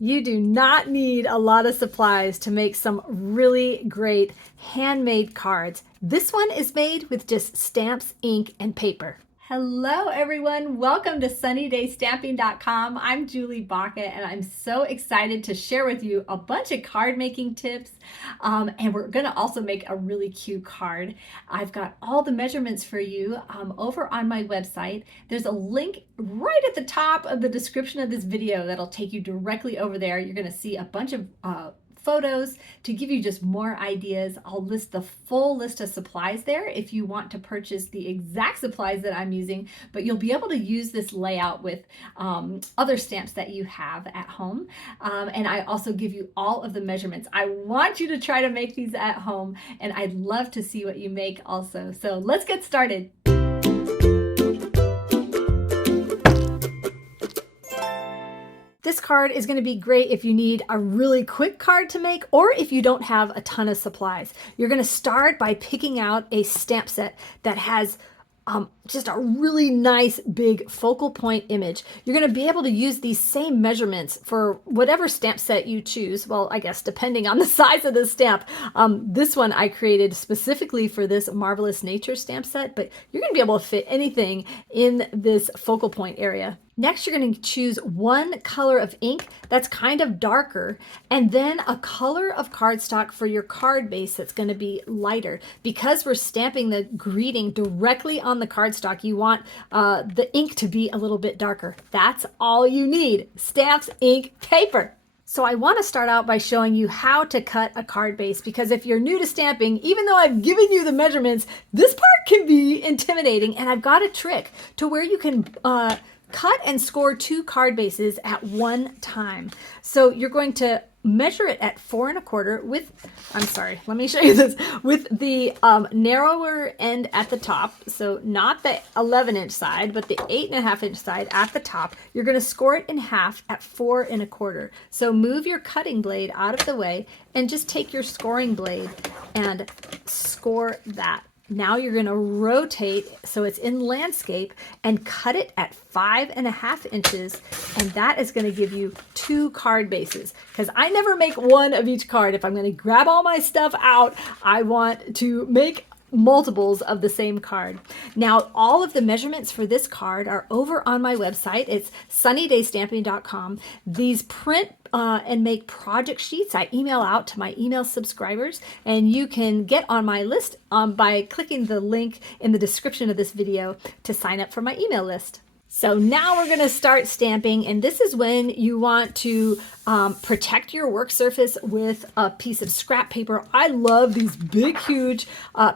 You do not need a lot of supplies to make some really great handmade cards. This one is made with just stamps, ink, and paper. Hello everyone, welcome to sunnydaystamping.com. I'm Julie Baca and I'm so excited to share with you a bunch of card making tips, and we're gonna also make a really cute card. I've got all the measurements for you over on my website. There's a link right at the top of the description of this video that'll take you directly over there. You're gonna see a bunch of photos to give you just more ideas. I'll list the full list of supplies there if you want to purchase the exact supplies that I'm using, but you'll be able to use this layout with other stamps that you have at home. And I also give you all of the measurements. I want you to try to make these at home, and I'd love to see what you make also. So let's get started. This card is going to be great if you need a really quick card to make or if you don't have a ton of supplies. You're going to start by picking out a stamp set that has just a really nice big focal point image. You're going to be able to use these same measurements for whatever stamp set you choose. Well, I guess depending on the size of the stamp. This one I created specifically for this Marvelous Nature stamp set, but you're going to be able to fit anything in this focal point area. Next, you're going to choose one color of ink that's kind of darker, and then a color of cardstock for your card base that's going to be lighter. Because we're stamping the greeting directly on the cardstock, you want the ink to be a little bit darker. That's all you need: stamps, ink, paper. So I want to start out by showing you how to cut a card base, because if you're new to stamping, even though I've given you the measurements, this part can be intimidating, and I've got a trick to where you can cut and score two card bases at one time. So you're going to measure it at 4 1/4 with, I'm sorry, let me show you this, with the narrower end at the top. So not the 11-inch side, but the 8.5-inch side at the top. You're going to score it in half at 4 1/4. So move your cutting blade out of the way and just take your scoring blade and score that. Now you're going to rotate so it's in landscape and cut it at 5.5 inches, and that is going to give you two card bases, because I never make one of each card. If I'm going to grab all my stuff out, I want to make multiples of the same card. Now, all of the measurements for this card are over on my website. It's sunnydaystamping.com. These print and make project sheets I email out to my email subscribers, and you can get on my list by clicking the link in the description of this video to sign up for my email list. So now we're going to start stamping, and this is when you want to protect your work surface with a piece of scrap paper. I love these big, huge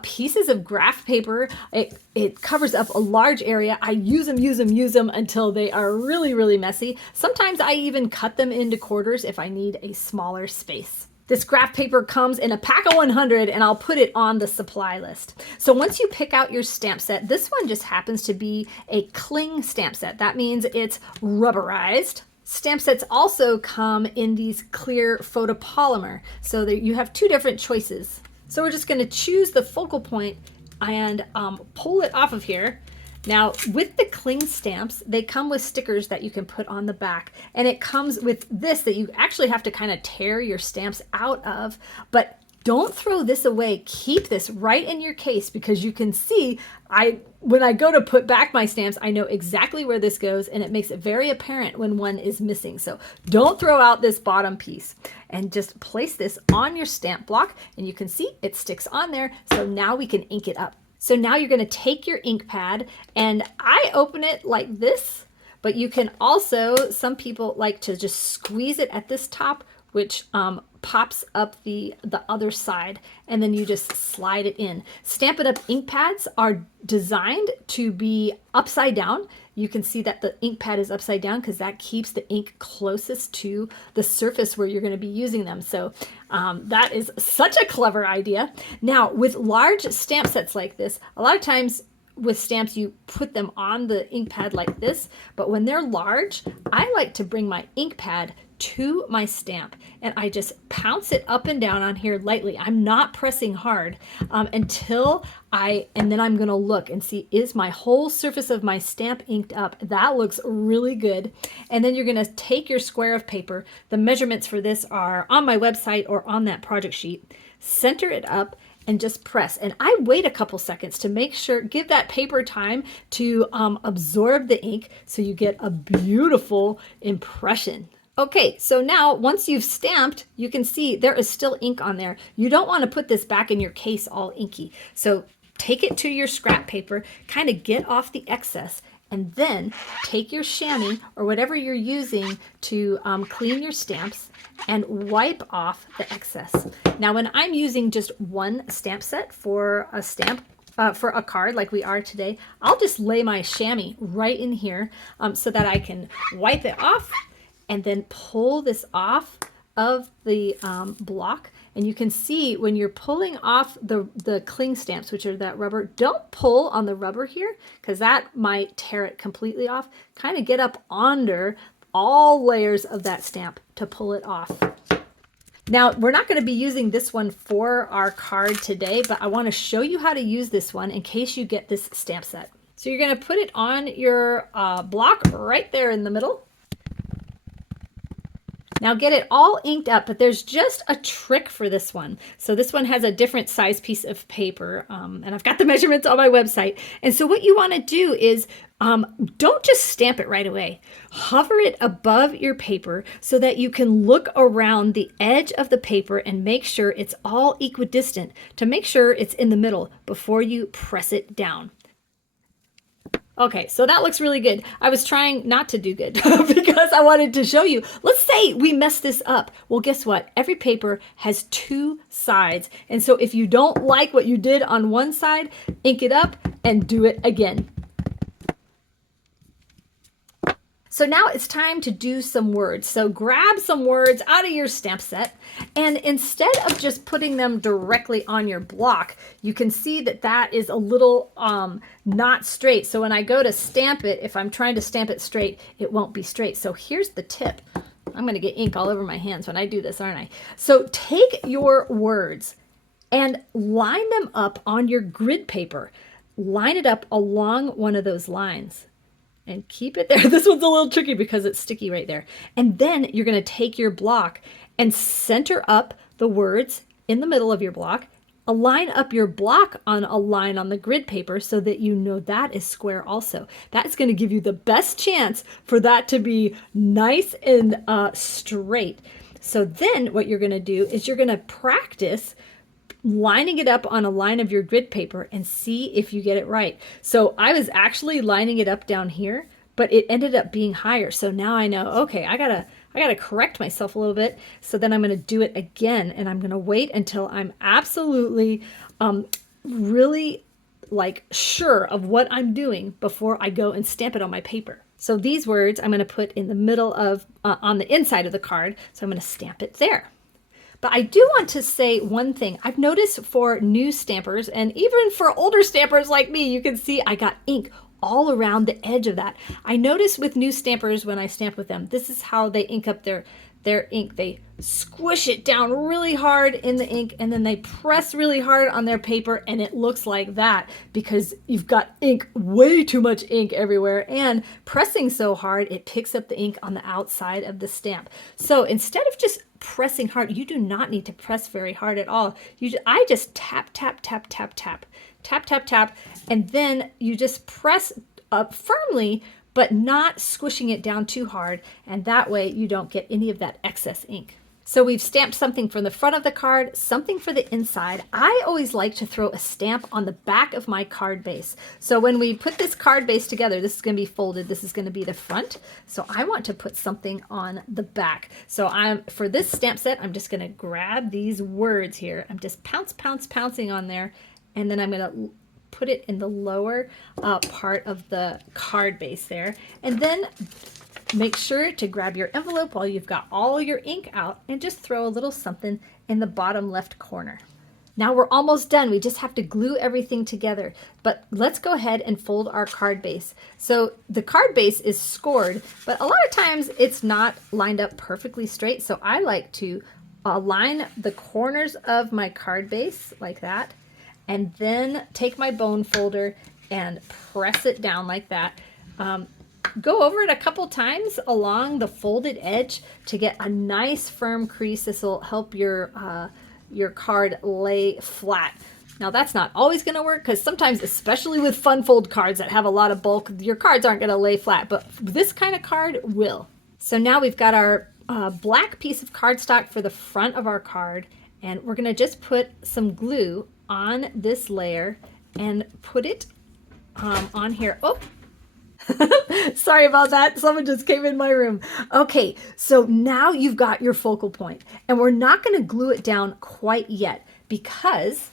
pieces of graph paper. It covers up a large area. I use them until they are really, really messy. Sometimes I even cut them into quarters if I need a smaller space. This graph paper comes in a pack of 100, and I'll put it on the supply list. So once you pick out your stamp set, this one just happens to be a cling stamp set. That means it's rubberized. Stamp sets also come in these clear photopolymer, so that you have two different choices. So we're just going to choose the focal point and pull it off of here. Now, with the cling stamps, they come with stickers that you can put on the back, and it comes with this that you actually have to kind of tear your stamps out of, but don't throw this away. Keep this right in your case, because you can see when I go to put back my stamps, I know exactly where this goes, and it makes it very apparent when one is missing. So don't throw out this bottom piece, and just place this on your stamp block, and you can see it sticks on there. So now we can ink it up. So now you're going to take your ink pad, and I open it like this, but you can also, some people like to just squeeze it at this top, which pops up the other side, and then you just slide it in. Stampin' Up! Ink pads are designed to be upside down. You can see that the ink pad is upside down because that keeps the ink closest to the surface where you're going to be using them. So that is such a clever idea. Now, with large stamp sets like this, a lot of times with stamps you put them on the ink pad like this, but when they're large, I like to bring my ink pad to my stamp and I just pounce it up and down on here lightly. I'm not pressing hard and then I'm going to look and see, is my whole surface of my stamp inked up? That looks really good. And then you're going to take your square of paper. The measurements for this are on my website or on that project sheet. Center it up and just press. And I wait a couple seconds to make sure, give that paper time to absorb the ink so you get a beautiful impression. Okay, so now once you've stamped, you can see there is still ink on there. You don't want to put this back in your case all inky. So take it to your scrap paper, kind of get off the excess, and then take your chamois or whatever you're using to clean your stamps and wipe off the excess. Now, when I'm using just one stamp set for a stamp, for a card like we are today, I'll just lay my chamois right in here so that I can wipe it off and then pull this off of the block. And you can see when you're pulling off the cling stamps, which are that rubber, don't pull on the rubber here because that might tear it completely off. Kind of get up under all layers of that stamp to pull it off. Now, we're not going to be using this one for our card today, but I want to show you how to use this one in case you get this stamp set. So you're going to put it on your block right there in the middle. Now get it all inked up, but there's just a trick for this one. So this one has a different size piece of paper, and I've got the measurements on my website. And so what you want to do is don't just stamp it right away. Hover it above your paper so that you can look around the edge of the paper and make sure it's all equidistant to make sure it's in the middle before you press it down. Okay, so that looks really good. I was trying not to do good because I wanted to show you. Let's say we mess this up. Well, guess what? Every paper has two sides. And so if you don't like what you did on one side, ink it up and do it again. So now it's time to do some words. So grab some words out of your stamp set, and instead of just putting them directly on your block, you can see that that is a little not straight. So when I go to stamp it, if I'm trying to stamp it straight, it won't be straight. So here's the tip. I'm going to get ink all over my hands when I do this, aren't I? So take your words and line them up on your grid paper. Line it up along one of those lines. And keep it there. This one's a little tricky because it's sticky right there. And then you're going to take your block and center up the words in the middle of your block. Align up your block on a line on the grid paper so that you know that is square also. That's going to give you the best chance for that to be nice and straight. So then what you're going to do is you're going to practice lining it up on a line of your grid paper and see if you get it right. So I was actually lining it up down here, but it ended up being higher. So now I know, okay, I gotta correct myself a little bit. So then I'm going to do it again, and I'm going to wait until I'm absolutely really like sure of what I'm doing before I go and stamp it on my paper. So these words I'm going to put in the middle of on the inside of the card. So I'm going to stamp it there. But I do want to say one thing. I've noticed for new stampers, and even for older stampers like me, you can see I got ink all around the edge of that. I notice with new stampers when I stamp with them, this is how they ink up their ink. They squish it down really hard in the ink, and then they press really hard on their paper, and it looks like that because you've got ink, way too much ink everywhere, and pressing so hard, it picks up the ink on the outside of the stamp. So instead of just pressing hard, you do not need to press very hard at all. I just tap, tap, tap, tap, tap, tap, tap, tap, and then you just press up firmly, but not squishing it down too hard, and that way you don't get any of that excess ink. So we've stamped something from the front of the card, something for the inside. I always like to throw a stamp on the back of my card base. So when we put this card base together, this is going to be folded, this is going to be the front. So I want to put something on the back. So for this stamp set, I'm just going to grab these words here. I'm just pouncing on there, and then I'm going to put it in the lower part of the card base there. And then make sure to grab your envelope while you've got all your ink out and just throw a little something in the bottom left corner. Now we're almost done. We just have to glue everything together. But let's go ahead and fold our card base. So the card base is scored, but a lot of times it's not lined up perfectly straight. So I like to align the corners of my card base like that, and then take my bone folder and press it down like that. Go over it a couple times along the folded edge to get a nice firm crease. This will help your card lay flat. Now that's not always going to work, because sometimes, especially with fun fold cards that have a lot of bulk, your cards aren't going to lay flat, but this kind of card will. So now we've got our black piece of cardstock for the front of our card, and we're going to just put some glue on this layer and put it on here. Oh, sorry about that. Someone just came in my room. Okay, so now you've got your focal point, and we're not going to glue it down quite yet, because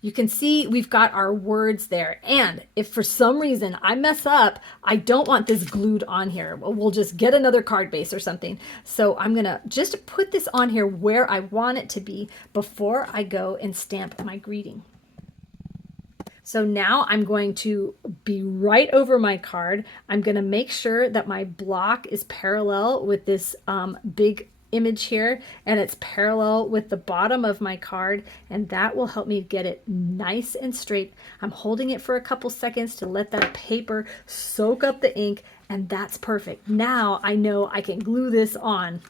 you can see we've got our words there. And if for some reason I mess up, I don't want this glued on here. We'll just get another card base or something. So I'm going to just put this on here where I want it to be before I go and stamp my greeting. So now I'm going to be right over my card. I'm going to make sure that my block is parallel with this big image here, and it's parallel with the bottom of my card, and that will help me get it nice and straight. I'm holding it for a couple seconds to let that paper soak up the ink, and that's perfect. Now I know I can glue this on.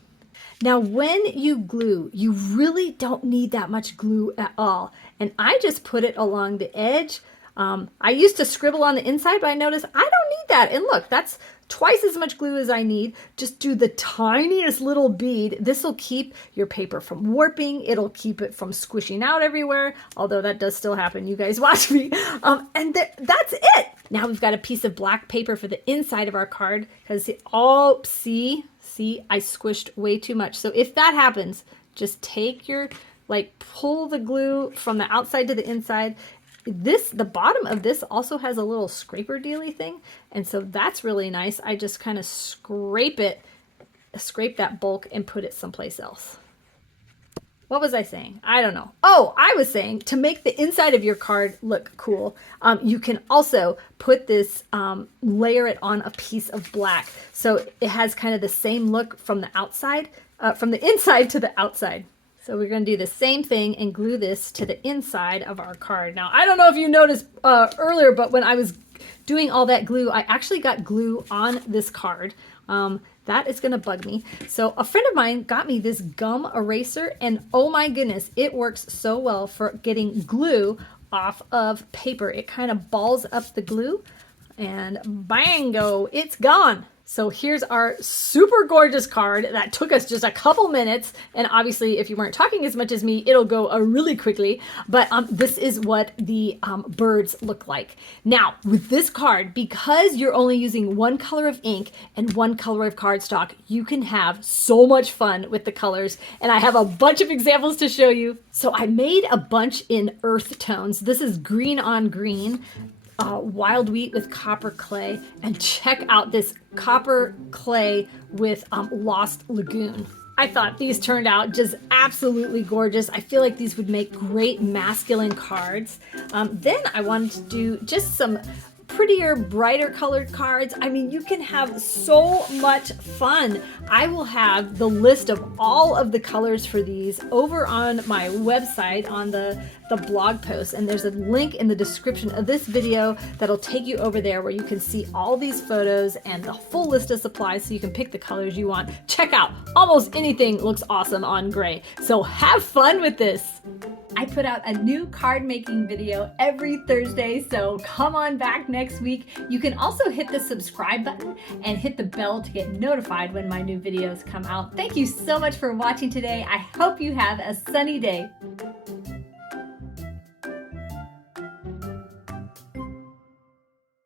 Now, when you glue, you really don't need that much glue at all. And I just put it along the edge. I used to scribble on the inside, but I noticed I don't need that. And look, that's twice as much glue as I need. Just do the tiniest little bead. This will keep your paper from warping. It'll keep it from squishing out everywhere, although that does still happen. You guys watch me. That's it. Now we've got a piece of black paper for the inside of our card, because see, I squished way too much. So if that happens, just take your, pull the glue from the outside to the inside. The bottom of this also has a little scraper dealy thing, and so that's really nice. I just kind of scrape that bulk and put it someplace else. What was I saying? I don't know. Oh, I was saying, to make the inside of your card look cool, you can also put this, layer it on a piece of black, so it has kind of the same look from the outside, from the inside to the outside. So we're going to do the same thing and glue this to the inside of our card. Now, I don't know if you noticed earlier, but when I was doing all that glue, I actually got glue on this card. That is going to bug me. So a friend of mine got me this gum eraser, and oh my goodness, it works so well for getting glue off of paper. It kind of balls up the glue, and bango, it's gone. So here's our super gorgeous card that took us just a couple minutes. And obviously, if you weren't talking as much as me, it'll go really quickly. But this is what the birds look like. Now, with this card, because you're only using one color of ink and one color of cardstock, you can have so much fun with the colors. And I have a bunch of examples to show you. So I made a bunch in earth tones. This is green on green. Wild wheat with copper clay, and check out this copper clay with Lost Lagoon. I thought these turned out just absolutely gorgeous. I feel like these would make great masculine cards. Then I wanted to do just some prettier, brighter colored cards. I mean, you can have so much fun. I will have the list of all of the colors for these over on my website on the blog post, and there's a link in the description of this video that'll take you over there where you can see all these photos and the full list of supplies so you can pick the colors you want. Check out, almost anything looks awesome on gray. So have fun with this. I put out a new card making video every Thursday, so come on back next week. You can also hit the subscribe button and hit the bell to get notified when my new videos come out. Thank you so much for watching today. I hope you have a sunny day.